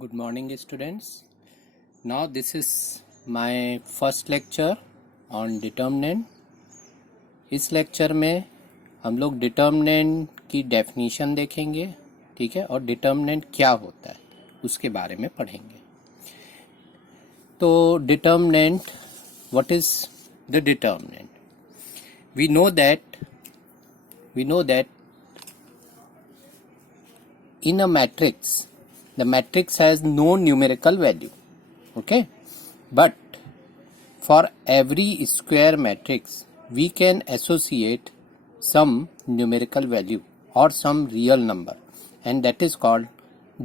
Good morning students. Now this is my first lecture on determinant. इस lecture में हम लोग डिटर्मिनेंट की डेफिनीशन देखेंगे, ठीक है, और डिटर्मिनेंट क्या होता है उसके बारे में पढ़ेंगे. तो determinant, what is the determinant? We know that in a matrix, the matrix has no numerical value, okay, but for every square matrix we can associate some numerical value or some real number, and that is called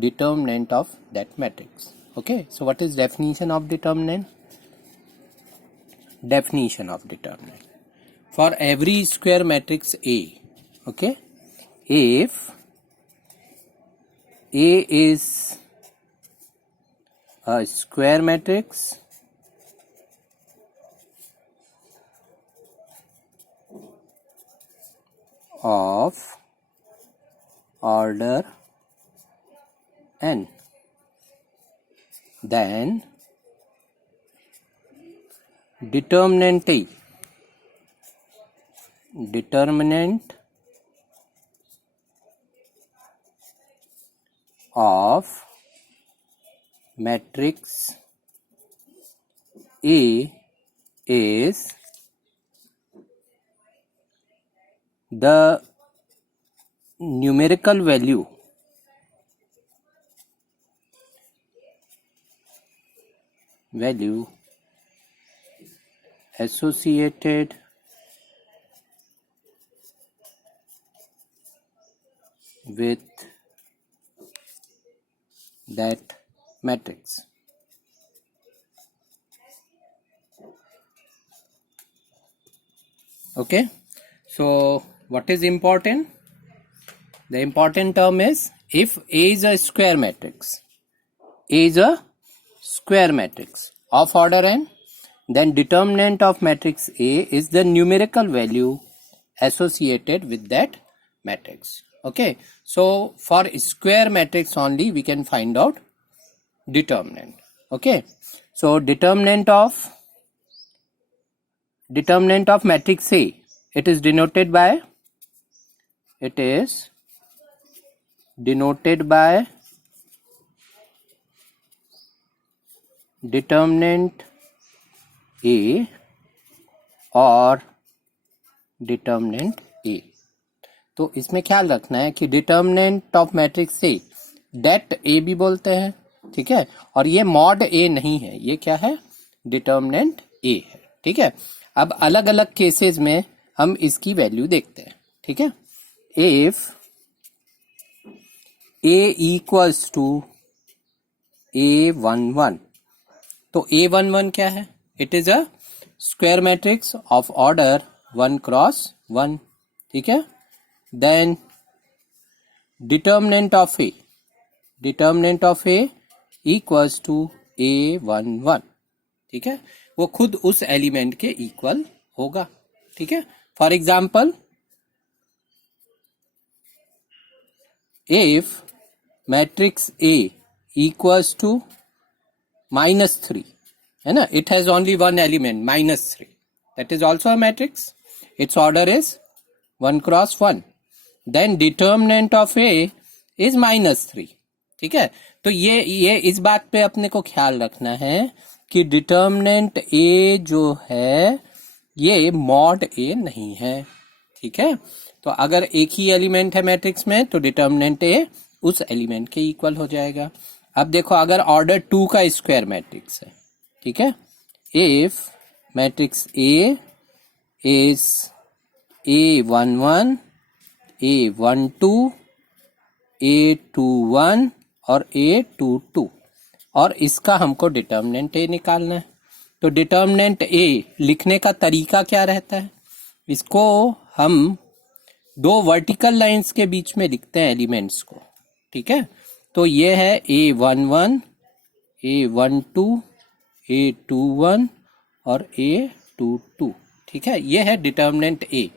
determinant of that matrix. Okay, so what is definition of determinant? Definition of determinant: for every square matrix A, okay, if A is a square matrix of order n, then determinant of matrix A is the numerical value associated with that matrix. Okay, so what is important? The important term is, if A is a square matrix, A is a square matrix of order n, then determinant of matrix A is the numerical value associated with that matrix. Okay, so for square matrix only we can find out determinant. Okay, so determinant of matrix A, it is denoted by determinant A और determinant A. तो इसमें ख्याल रखना है कि determinant of matrix से date ए भी बोलते हैं, ठीक है, और ये मॉड ए नहीं है, ये क्या है? डिटर्मिनेंट ए है, ठीक है. अब अलग अलग केसेस में हम इसकी वैल्यू देखते हैं, ठीक है. If A equals to A11, तो A11 क्या है? It is a square matrix of order 1 cross 1, ठीक है. Then determinant of A equals to A11, ठीक है, वो खुद उस एलिमेंट के इक्वल होगा, ठीक है. For example, if matrix A equals to -3, है ना, it has only one element -3, that is also a matrix, its order is 1 cross 1, then determinant of A is -3, ठीक है. तो ये इस बात पे अपने को ख्याल रखना है कि डिटर्मिनेंट A जो है ये मॉड A नहीं है, ठीक है. तो अगर एक ही एलिमेंट है मैट्रिक्स में तो डिटर्मिनेंट A उस एलिमेंट के इक्वल हो जाएगा. अब देखो, अगर ऑर्डर 2 का स्क्वायर मैट्रिक्स है, ठीक है, if matrix A is A11, A12, A21 और A22, और इसका हमको डिटर्मिनेंट A निकालना है. तो डिटर्मिनेंट A लिखने का तरीका क्या रहता है? इसको हम दो वर्टिकल लाइंस के बीच में लिखते हैं एलिमेंट्स को, ठीक है. तो ये है A11, A12, A21 और A22, ठीक है. ये है डिटर्मिनेंट A.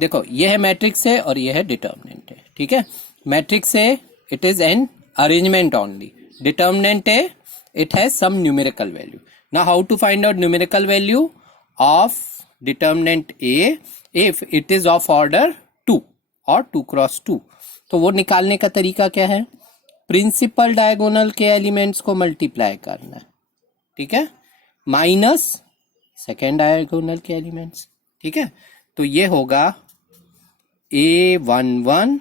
देखो, ये है मैट्रिक्स है और ये है डिटर्मिनेंट है, ठीक है. मैट्रिक्स है, it is an arrangement only, determinant A, it has some numerical value. Now how to find out numerical value of determinant A if it is of order 2 or 2 cross 2? तो वो निकालने का तरीका क्या है? प्रिंसिपल डायगोनल के elements को multiply करना है, ठीक है, माइनस सेकेंड डायगोनल के एलिमेंट्स, ठीक है। तो ये होगा A11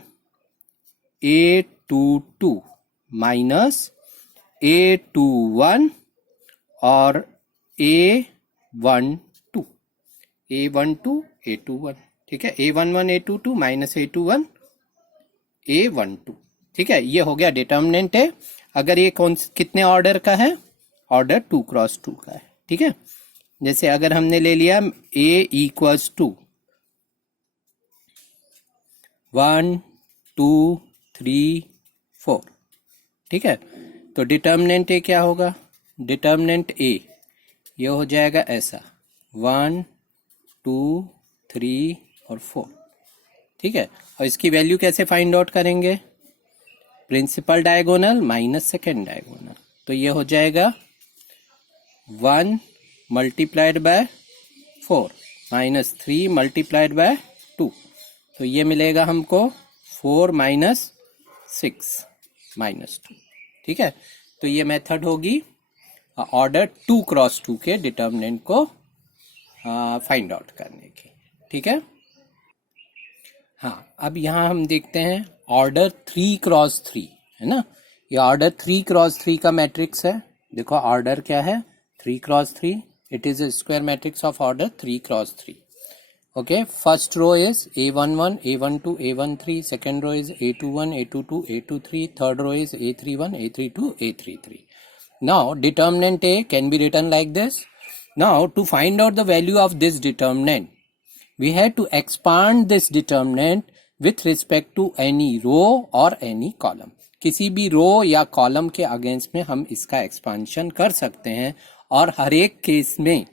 A22 माइनस A21 और A12 A21, ठीक है, A11 A22 minus A21 A12, ठीक है। ये हो गया डिटर्मिनेंट है। अगर ये कितने ऑर्डर का है? ऑर्डर 2 क्रॉस 2 का है, ठीक है। जैसे अगर हमने ले लिया A इक्वल्स टू 1 2 3 4, ठीक है। तो डिटर्मिनेंट ए क्या होगा? डिटर्मिनेंट ए ये हो जाएगा ऐसा 1 2 3 और 4, ठीक है। और इसकी वैल्यू कैसे फाइंड आउट करेंगे? Principal diagonal minus second diagonal. तो ये हो जाएगा 1 multiplied by 4 minus 3 multiplied by 2। तो ये मिलेगा हमको 4 माइनस 6 माइनस 2, ठीक है। तो ये मेथड होगी ऑर्डर 2 क्रॉस 2 के डिटर्मिनेंट को फाइंड आउट करने की, ठीक है। हाँ, अब यहाँ हम देखते हैं ऑर्डर 3 क्रॉस 3, है ना। ये ऑर्डर 3 क्रॉस 3 का मैट्रिक्स है। देखो ऑर्डर क्या है? 3 cross 3। It is a square matrix of order 3 cross 3. Okay, first row is A11, A12, A13. Second row is A21, A22, A23. Third row is A31, A32, A33. Now, determinant A can be written like this. Now, to find out the value of this determinant, we have to expand this determinant with respect to any row or any column. किसी भी रो या column के against में हम इसका expansion कर सकते हैं और हर एक केस में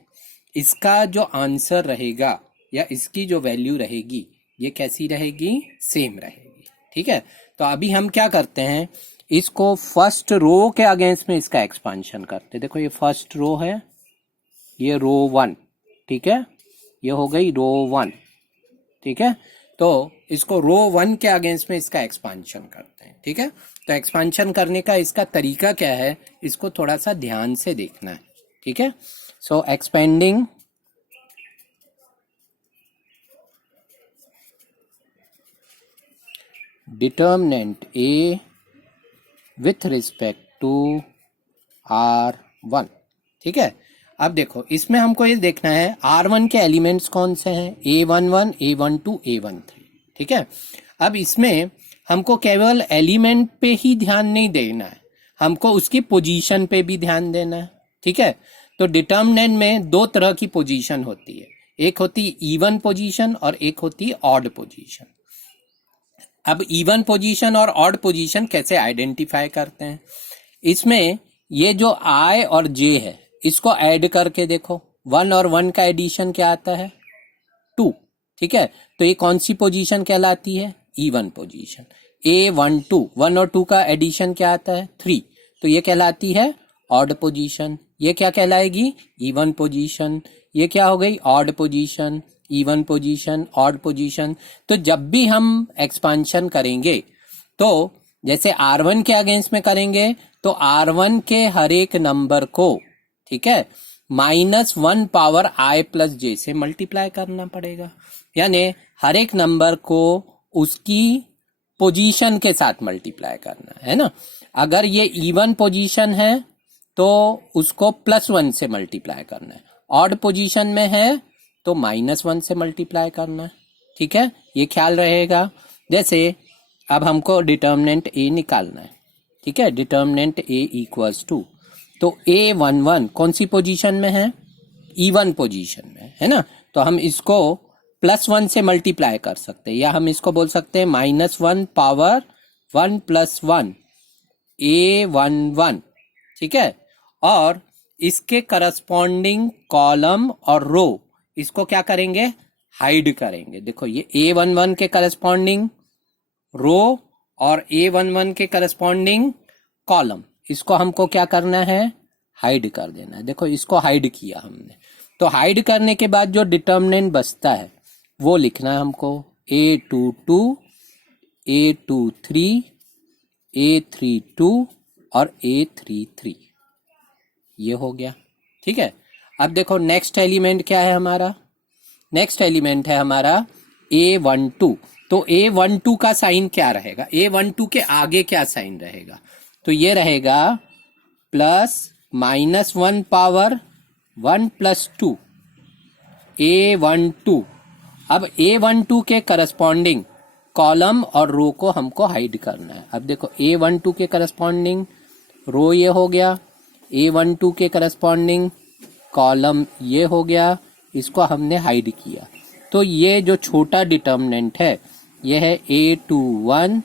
इसका जो आंसर रहेगा या इसकी जो वैल्यू रहेगी ये कैसी रहेगी? सेम रहेगी, ठीक है। तो अभी हम क्या करते हैं, इसको फर्स्ट रो के अगेंस्ट में इसका एक्सपांशन करते हैं। देखो ये फर्स्ट रो है, ये रो 1, ठीक है, ये हो गई रो 1, ठीक है। तो इसको रो 1 के अगेंस्ट में इसका एक्सपांशन करते हैं, ठीक है। तो एक्सपांशन करने का इसका तरीका क्या है, इसको थोड़ा सा ध्यान से देखना है, ठीक है। So expanding determinant A with respect to R1, ठीक है। अब देखो इसमें हमको ये देखना है R1 के एलिमेंट्स कौन से हैं? A11, A12, A13, ठीक है। अब इसमें हमको केवल एलिमेंट पे ही ध्यान नहीं देना है, हमको उसकी पोजीशन पे भी ध्यान देना है, ठीक है। तो डिटर्मिनेंट में दो तरह की पोजीशन होती है, एक होती है इवन पोजीशन और एक होती है ऑड पोजीशन। अब इवन पोजीशन और ऑड पोजीशन कैसे आइडेंटिफाई करते हैं? इसमें ये जो I और J है इसको ऐड करके देखो, 1 और 1 का एडिशन क्या आता है? 2, ठीक है। तो ये कौन सी पोजीशन कहलाती है? Even position. A12, 1 और 2 का एडिशन क्या आता है? 3, तो ये कहलाती है ऑड पोजीशन। ये क्या कहलाएगी? Even position. ये क्या हो गई? Odd position, even position, odd position. तो जब भी हम एक्सपांशन करेंगे तो जैसे R1 के अगेंस्ट में करेंगे तो R1 के हर एक नंबर को, ठीक है, -1 पावर I प्लस J से मल्टीप्लाई करना पड़ेगा। यानी हर एक नंबर को उसकी पोजीशन के साथ मल्टीप्लाई करना है ना। अगर ये इवन पोजीशन है तो उसको +1 से मल्टीप्लाई करना है, ऑड पोजीशन में है तो -1 से मल्टीप्लाई करना है, ठीक है। ये ख्याल रहेगा। जैसे अब हमको डिटर्मिनेंट ए निकालना है, ठीक है। डिटर्मिनेंट ए इक्वल्स टू, तो A11 कौन सी पोजीशन में है? इवन पोजीशन में है ना। तो हम इसको +1 से मल्टीप्लाई कर सकते हैं, या हम इसको बोल सकते हैं -1 पावर 1 + 1 A11, ठीक है। और इसके करस्पॉन्डिंग कॉलम और रो इसको क्या करेंगे? हाइड करेंगे। देखो ये A11 के करस्पॉन्डिंग रो और A11 के करस्पॉन्डिंग कॉलम इसको हमको क्या करना है, हाइड कर देना है। देखो इसको हाइड किया हमने, तो हाइड करने के बाद जो डिटर्मिनेंट बचता है वो लिखना है हमको, A22, A23, A32 और A33, ये हो गया। ठीक है, अब देखो नेक्स्ट एलिमेंट क्या है हमारा, नेक्स्ट एलिमेंट है हमारा A12। तो A12 का साइन क्या रहेगा, A12 के आगे क्या साइन रहेगा, तो ये रहेगा +-1 पावर 1 + 2 A12। अब A12 के करस्पॉन्डिंग कॉलम और रो को हमको हाइड करना है। अब देखो A12 के करस्पॉन्डिंग रो ये हो गया, A12 के करस्पॉन्डिंग कॉलम ये हो गया, इसको हमने हाइड किया। तो ये जो छोटा डिटर्मिनेंट है ये है A21,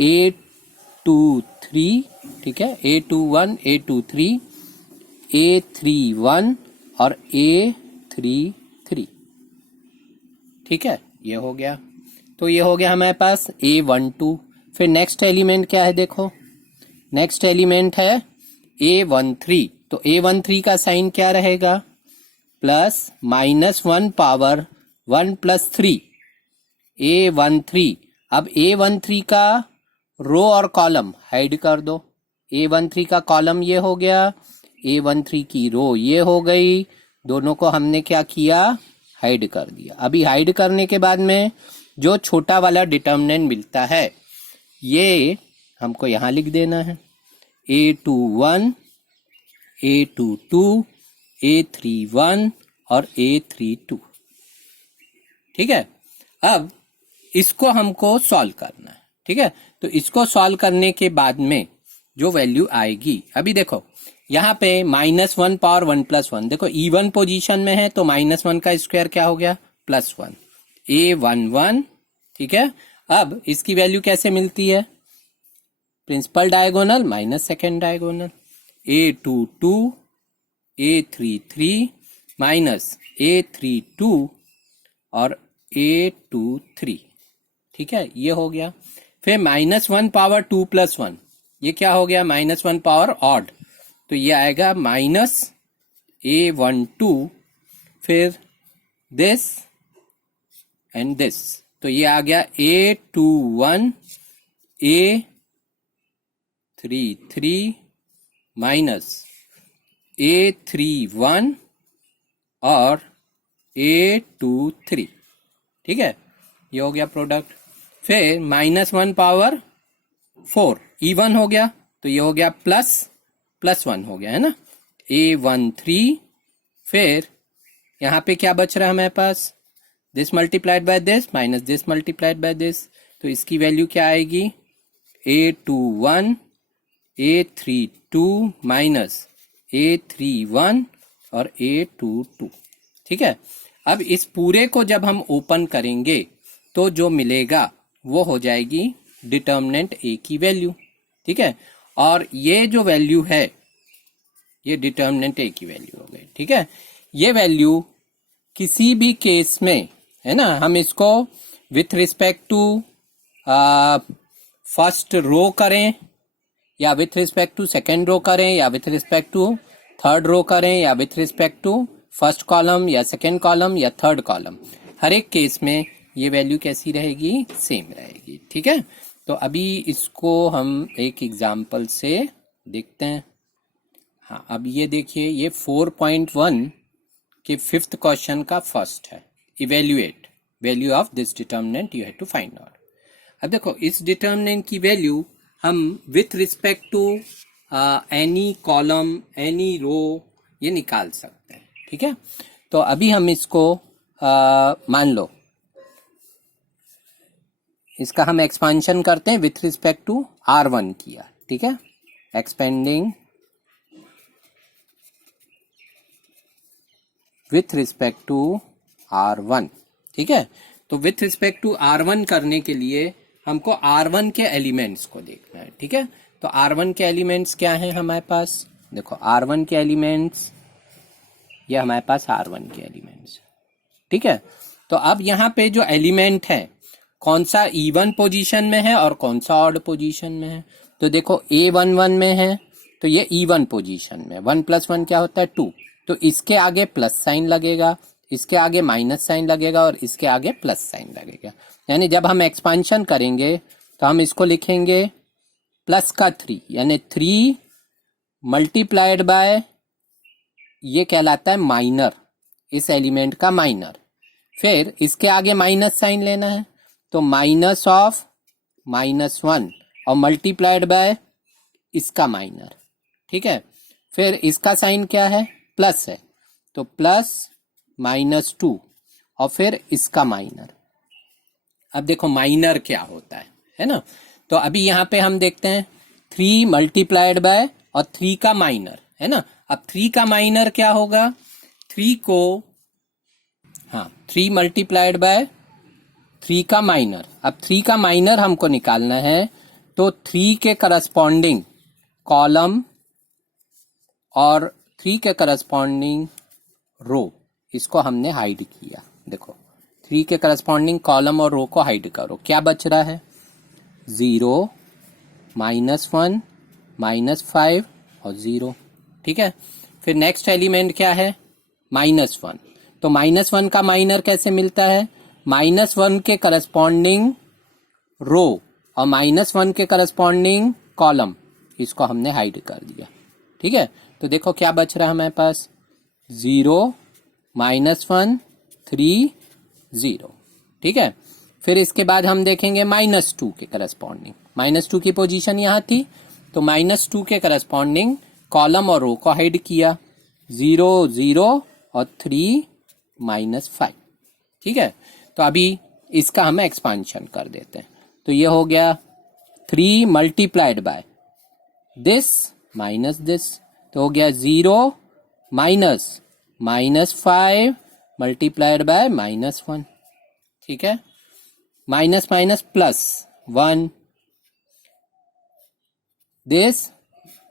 A23, ठीक है, A21, A23, A31 और A33, ठीक है, ये हो गया। तो ये हो गया हमारे पास A12। फिर नेक्स्ट एलिमेंट क्या है, देखो नेक्स्ट एलिमेंट है A13। तो A13 का साइन क्या रहेगा, +-1 पावर 1 + 3 A13। अब A13 का रो और कॉलम हाइड कर दो, A13 का कॉलम ये हो गया, A13 की रो ये हो गई, दोनों को हमने क्या किया, हाइड कर दिया। अभी हाइड करने के बाद में जो छोटा वाला डिटर्मिनेंट मिलता है ये हमको यहाँ लिख देना है, A21, A22, A31 और A32, ठीक है। अब इसको हमको सॉल्व करना है, ठीक है। तो इसको सॉल्व करने के बाद में जो वैल्यू आएगी, अभी देखो यहाँ पे -1 पावर 1 + 1, देखो इवन पोजीशन में है तो -1 का स्क्वायर क्या हो गया, +1, A11, ठीक है। अब इसकी वैल्यू कैसे मिलती है, principal diagonal minus second diagonal, A22, A33 minus A32 और A23, ठीक है, ये हो गया। फिर -1 पावर 2 + 1, ये क्या हो गया, -1 पावर ऑड, तो ये आएगा -A12, फिर दिस एंड दिस, तो ये आ गया A21, A33 माइनस A31 और A23, ठीक है, ये हो गया प्रोडक्ट। फिर -1 पावर 4 इवन हो गया, तो ये हो गया +1 हो गया, है ना, A13। फिर यहाँ पे क्या बच रहा है हमारे पास, this multiplied by this minus this multiplied by this, तो इसकी वैल्यू क्या आएगी, A21, A32 माइनस A31 और A22, ठीक है। अब इस पूरे को जब हम ओपन करेंगे तो जो मिलेगा वो हो जाएगी डिटर्मिनेंट A की वैल्यू, ठीक है। और ये जो वैल्यू है ये डिटर्मिनेंट A की वैल्यू हो गई, ठीक है। ये वैल्यू किसी भी केस में, है ना, हम इसको with respect to first row करें या with respect to second row करें या with respect to third row करें या with respect to first column या सेकेंड कॉलम या थर्ड कॉलम, हर एक केस में ये वैल्यू कैसी रहेगी, सेम रहेगी, ठीक है। तो अभी इसको हम एक एग्जाम्पल से देखते हैं। हाँ, अब ये देखिए, ये 4.1 के 5th क्वेश्चन का फर्स्ट है, evaluate value of this determinant you have to find out. अब देखो इस डिटर्मिनेंट की वैल्यू हम with respect to any column any row ये निकाल सकते हैं, ठीक है। तो अभी हम इसको मान लो इसका हम एक्सपेंशन करते हैं विथ रिस्पेक्ट टू R1 किया, ठीक है, expanding with respect to R1, ठीक है। तो विथ रिस्पेक्ट टू R1 करने के लिए हमको R1 के एलिमेंट्स को देखना है, ठीक है। तो R1 के एलिमेंट्स क्या हैं हमारे पास, देखो R1 के एलिमेंट्स, ये हमारे पास R1 के एलिमेंट्स, ठीक है। तो अब यहाँ पे जो एलिमेंट है कौन सा इवन पोजीशन में है और कौन सा ऑड पोजीशन में है, तो देखो A11 में है तो ये इवन पोजीशन में, 1 + 1 क्या होता है 2, तो इसके आगे प्लस साइन लगेगा, इसके आगे माइनस साइन लगेगा और इसके आगे प्लस साइन लगेगा। यानी जब हम एक्सपांशन करेंगे तो हम इसको लिखेंगे प्लस का 3, यानी 3 मल्टीप्लाइड बाय ये कहलाता है माइनर, इस एलिमेंट का माइनर। फिर इसके आगे माइनस साइन लेना है तो माइनस ऑफ -1 और मल्टीप्लाइड बाय इसका माइनर, ठीक है। फिर इसका साइन क्या है, प्लस है, तो प्लस -2 और फिर इसका माइनर। अब देखो माइनर क्या होता है ना। तो अभी यहाँ पे हम देखते हैं 3 मल्टीप्लाइड बाय और 3 का माइनर है ना। अब 3 का माइनर क्या होगा, 3 को 3 मल्टीप्लाइड बाय 3 का माइनर। अब 3 का माइनर हमको निकालना है तो 3 के करस्पॉन्डिंग कॉलम और 3 के करस्पॉन्डिंग रो, इसको हमने हाइड किया। देखो 3 के करस्पॉन्डिंग कॉलम और रो को हाइड करो, क्या बच रहा है 0, -1, -5 और 0, ठीक है। फिर नेक्स्ट एलिमेंट क्या है -1, तो -1 का माइनर कैसे मिलता है, -1 के करस्पॉन्डिंग रो और -1 के करस्पॉन्डिंग कॉलम, इसको हमने हाइड कर दिया, ठीक है। तो देखो क्या बच रहा है हमारे पास 0, -1, 3, 0, ठीक है। फिर इसके बाद हम देखेंगे -2 के करस्पॉन्डिंग, -2 की पोजीशन यहाँ थी तो -2 के करस्पॉन्डिंग कॉलम और रो को हाइड किया, 0, 0 और 3, -5, ठीक है। तो अभी इसका हम एक्सपांशन कर देते हैं, तो ये हो गया 3 multiplied by this minus this, तो हो गया 0 -5 मल्टीप्लाइड बाय -1, ठीक है। Minus minus plus 1, this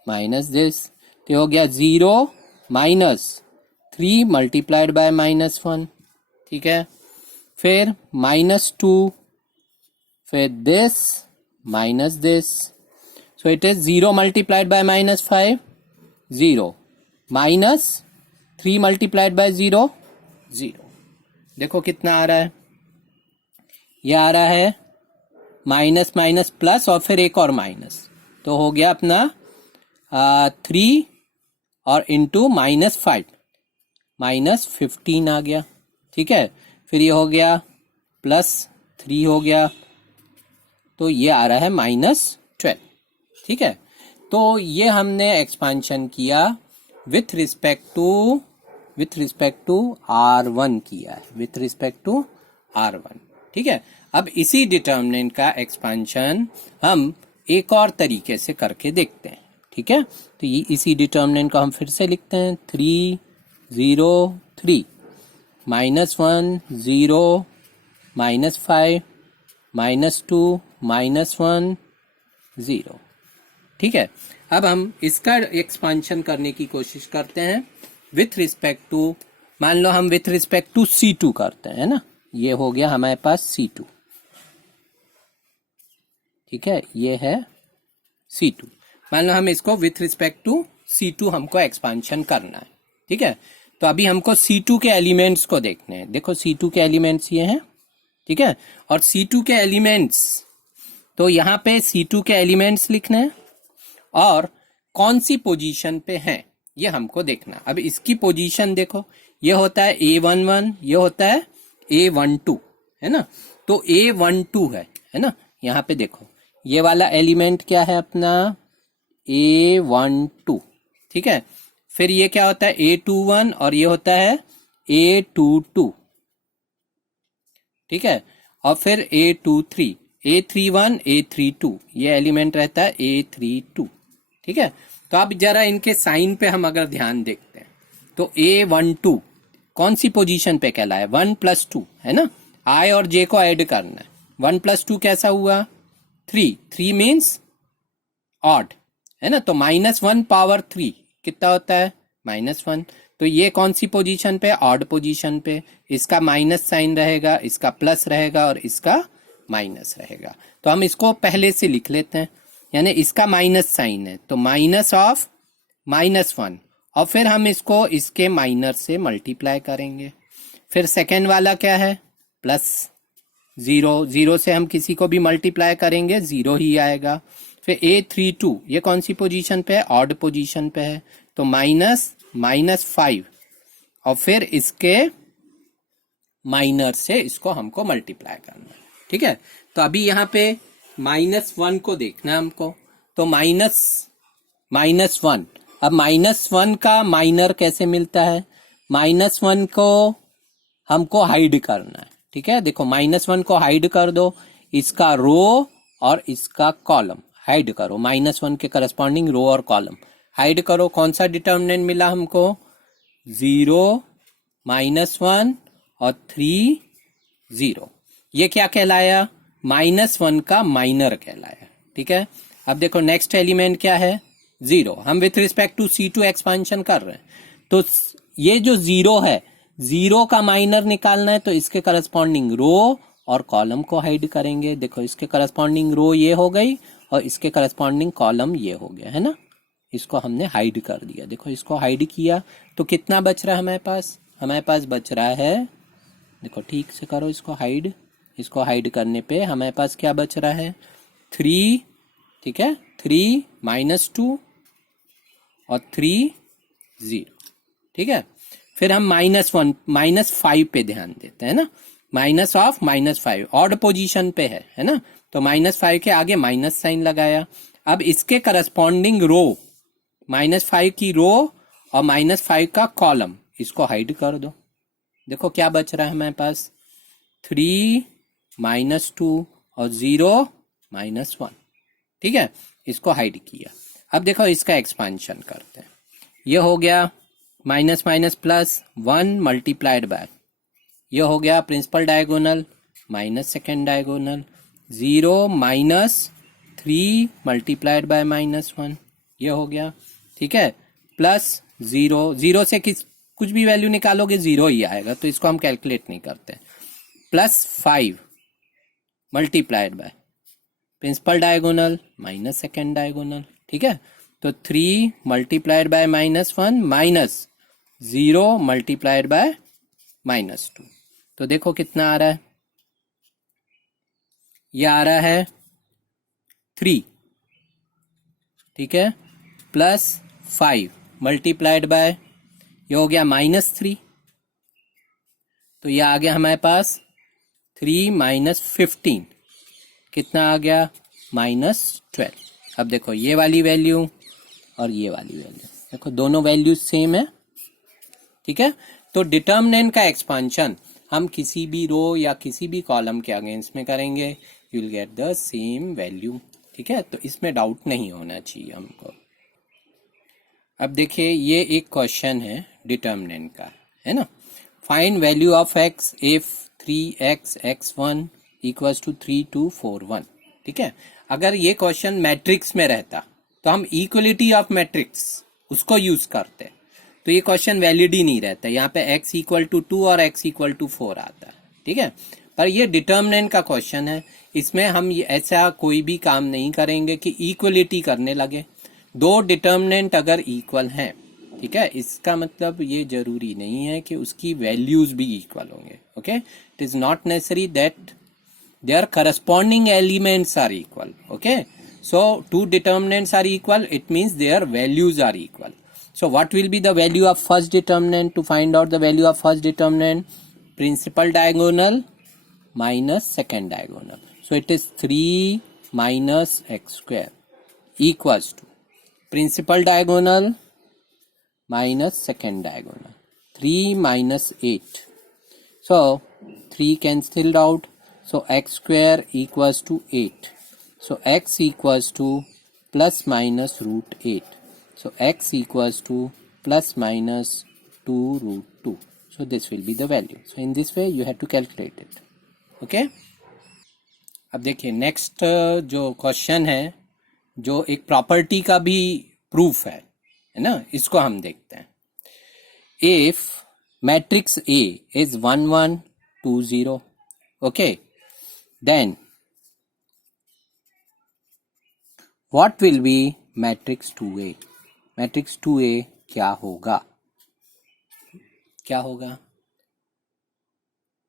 minus this, तो हो गया 0 -3 मल्टीप्लाइड बाय -1, ठीक है। फिर -2, फिर this minus this, so it is 0 multiplied by -5, 0 -3 multiplied bye 0, 0। देखो कितना आ रहा है, यह आ रहा है माइनस माइनस प्लस और फिर एक और माइनस, तो हो गया अपना 3 और इंटू -5 -15 आ गया, ठीक है। फिर ये हो गया +3 हो गया, तो ये आ रहा है -12, ठीक है। तो ये हमने एक्सपांशन किया विथ रिस्पेक्ट टू R1 किया है, विथ रिस्पेक्ट टू R1, ठीक है। अब इसी डिटर्मिनेंट का एक्सपांशन हम एक और तरीके से करके देखते हैं, ठीक है। तो ये इसी डिटर्मिनेंट को हम फिर से लिखते हैं 3, 0, 3, -1, 0, -5, -2, -1, 0, ठीक है। अब हम इसका एक्सपांशन करने की कोशिश करते हैं विथ रिस्पेक्ट टू, मान लो हम विथ रिस्पेक्ट टू C2 करते हैं ना, ये हो गया हमारे पास C2, ठीक है, ये है C2। मान लो हम इसको विथ रिस्पेक्ट टू C2 हमको एक्सपांशन करना है, ठीक है। तो अभी हमको C2 के एलिमेंट्स को देखने हैं। देखो C2 के एलिमेंट्स ये हैं, ठीक है। और C2 के एलिमेंट्स, तो यहाँ पे C2 के एलिमेंट्स लिखने हैं और कौन सी पोजीशन पे हैं ये हमको देखना। अब इसकी पोजीशन देखो, ये होता है A11, ये होता है A12, है ना। तो A12 है ना, यहाँ पे देखो ये वाला एलिमेंट क्या है अपना A12, ठीक है। फिर ये क्या होता है A21 और ये होता है A22, ठीक है। और फिर A23, A31, A32, ये एलिमेंट रहता है A32, ठीक है। तो अब जरा इनके साइन पे हम अगर ध्यान देखते हैं तो A12 कौन सी पोजीशन पे कहलाए 1 + 2, है ना। I और J को ऐड करना है, 1 + 2 कैसा हुआ 3 मीन्स ऑड, है ना। तो -1 पावर 3 कितना होता है -1, तो ये कौन सी पोजीशन पे, ऑड पोजीशन पे। इसका माइनस साइन रहेगा, इसका प्लस रहेगा और इसका माइनस रहेगा। तो हम इसको पहले से लिख लेते हैं, यानी इसका माइनस साइन है, तो माइनस ऑफ -1, और फिर हम इसको इसके माइनर से मल्टीप्लाई करेंगे। फिर सेकेंड वाला क्या है, +0, 0 से हम किसी को भी मल्टीप्लाई करेंगे 0 ही आएगा। फिर A32 ये कौन सी पोजीशन पे है, ऑड पोजीशन पे है, तो -5, और फिर इसके माइनर से इसको हमको मल्टीप्लाई करना है। ठीक है, तो अभी यहाँ पे -1 को देखना है हमको, तो -1, अब -1 का माइनर कैसे मिलता है, -1 को हमको हाइड करना है। ठीक है, देखो -1 को हाइड कर दो, इसका रो और इसका कॉलम हाइड करो, -1 के करस्पॉन्डिंग रो और कॉलम हाइड करो। कौन सा डिटर्मिनेंट मिला हमको, 0, -1 और 3, 0। ये क्या कहलाया, -1 का माइनर कहलाया। ठीक है, अब देखो नेक्स्ट एलिमेंट क्या है, 0। हम with respect to C2 expansion कर रहे हैं, तो ये जो 0 है, 0 का माइनर निकालना है, तो इसके करस्पॉन्डिंग रो और कॉलम को हाइड करेंगे। देखो इसके करस्पॉन्डिंग रो ये हो गई और इसके करस्पॉन्डिंग कॉलम ये हो गया, है ना, इसको हमने हाइड कर दिया। देखो इसको हाइड किया तो कितना बच रहा है हमारे पास, बच रहा है, देखो ठीक से करो इसको हाइड, इसको हाइड करने पे हमारे पास क्या बच रहा है, 3। ठीक है, 3 -2 और 3, 0। ठीक है, फिर हम -5 पे ध्यान देते हैं ना, माइनस ऑफ -5 ऑड पोजीशन पे है ना, तो -5 के आगे माइनस साइन लगाया। अब इसके करस्पॉन्डिंग रो, -5 की रो और -5 का कॉलम, इसको हाइड कर दो। देखो क्या बच रहा है हमारे पास, 3 -2 और 0 -1। ठीक है, इसको हाइड किया। अब देखो इसका एक्सपांशन करते हैं, ये हो गया -1 मल्टीप्लाइड बाय, ये हो गया principal diagonal minus second diagonal, 0 -3 multiplied by -1, ये हो गया। ठीक है, +0, 0 से कुछ भी वैल्यू निकालोगे 0 ही आएगा, तो इसको हम कैलकुलेट नहीं करते। +5 multiplied by principal diagonal minus second diagonal. ठीक है, तो 3 मल्टीप्लाइड बाय -1 -0 मल्टीप्लाइड बाय -2, तो देखो कितना आ रहा है, ये आ रहा है 3। ठीक है, +5 मल्टीप्लाइड बाय, ये हो गया -3, तो ये आ गया हमारे पास 3 -15, कितना आ गया, -12। अब देखो ये वाली वैल्यू और ये वाली वैल्यू, देखो दोनों वैल्यूज सेम है। ठीक है, तो डिटर्मिनेंट का एक्सपांशन हम किसी भी रो या किसी भी कॉलम के अगेंस्ट में करेंगे, you will get the same value. ठीक है, तो इसमें डाउट नहीं होना चाहिए हमको। अब देखिए ये एक क्वेश्चन है डिटर्मिनेंट का, है ना, find value of x if 3x x1 equals to 3 2 4 1। ठीक है, अगर ये क्वेश्चन मैट्रिक्स में रहता तो हम इक्वलिटी ऑफ मैट्रिक्स उसको यूज करते, तो ये क्वेश्चन वैलिड ही नहीं रहता, यहाँ पे x = 2 और x = 4 आता है। ठीक है, पर ये डिटर्मिनेंट का क्वेश्चन है, इसमें हम ऐसा कोई भी काम नहीं करेंगे कि इक्वलिटी करने लगे। दो डिटर्मिनेंट अगर इक्वल हैं, ठीक है, इसका मतलब ये जरूरी नहीं है कि उसकी वैल्यूज भी इक्वल होंगे। Okay, it is not necessary that their corresponding elements are equal. Okay, so two determinants are equal, it means their values are equal. So what will be the value of first determinant? To find out the value of first determinant, principal diagonal minus second diagonal, so it is 3 minus x square equals to principal diagonal minus second diagonal, 3 minus 8, so 3 cancelled out, so x square equals to 8, so x equals to plus minus root 8, so x equals to plus minus 2 root 2, so this will be the value. So in this way you have to calculate it. Okay, अब देखिए next जो question है, जो एक property का भी proof है ना, इसको हम देखते हैं। If matrix A is 1 1 2 0, okay, then what will be matrix 2A? matrix 2A क्या होगा?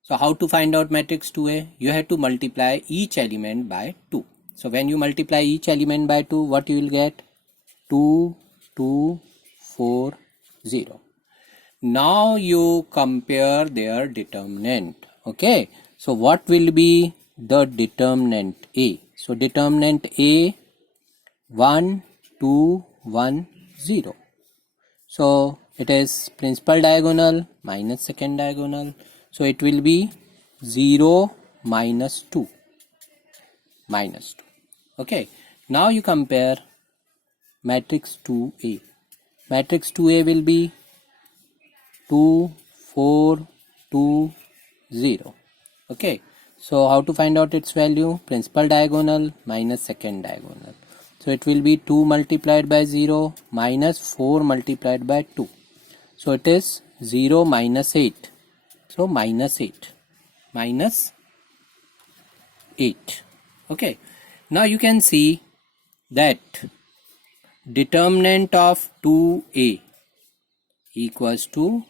So how to find out matrix 2A? You have to multiply each element by 2. So when you multiply each element by 2, what you will get? 2, 2, 4, 0. Now you compare their determinant. Okay. So what will be the determinant A? So determinant A 1, 2, 1, 0. So it is principal diagonal minus second diagonal. So it will be 0 minus 2. Okay. Now you compare matrix 2A. Matrix 2A will be 2, 4, 2, 0. Okay. So how to find out its value? Principal diagonal minus second diagonal. So it will be 2 multiplied by 0 minus 4 multiplied by 2. So it is 0 minus 8. So minus 8. Minus 8. Okay. Now you can see that determinant of 2A equals to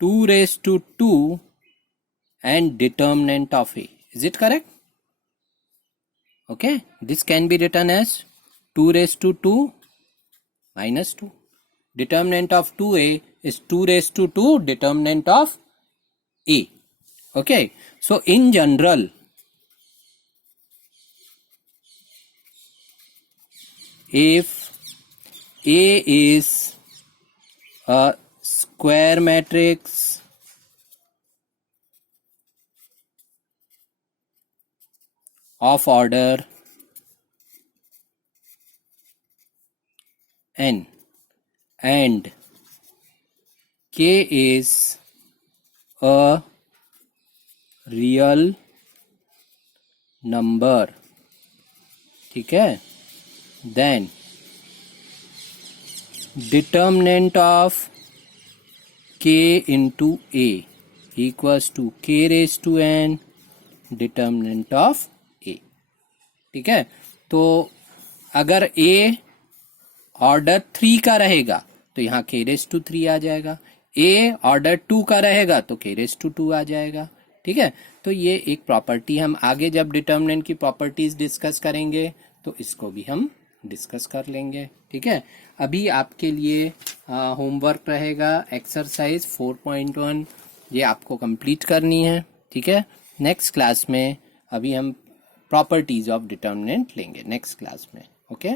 2 raised to 2 and determinant of A. Is it correct? Okay. This can be written as 2 raised to 2 minus 2. Determinant of 2A is 2 raised to 2 determinant of A. Okay. So in general, if A is a square matrix of order n and K is a real number, ठीक है, then determinant of K into A equals to K raised to n determinant of A. ठीक है. तो अगर A order 3 का रहेगा तो यहाँ K raised to 3 आ जाएगा. A ऑर्डर 2 का रहेगा तो K raised to 2 आ जाएगा. ठीक है. तो ये एक प्रॉपर्टी हम आगे जब डिटर्मिनेंट की प्रॉपर्टीज डिस्कस करेंगे तो इसको भी हम डिस्कस कर लेंगे. ठीक है. अभी आपके लिए होमवर्क रहेगा एक्सरसाइज 4.1. ये आपको कंप्लीट करनी है. ठीक है. नेक्स्ट क्लास में अभी हम प्रॉपर्टीज ऑफ डिटर्मिनेंट लेंगे नेक्स्ट क्लास में. ओके.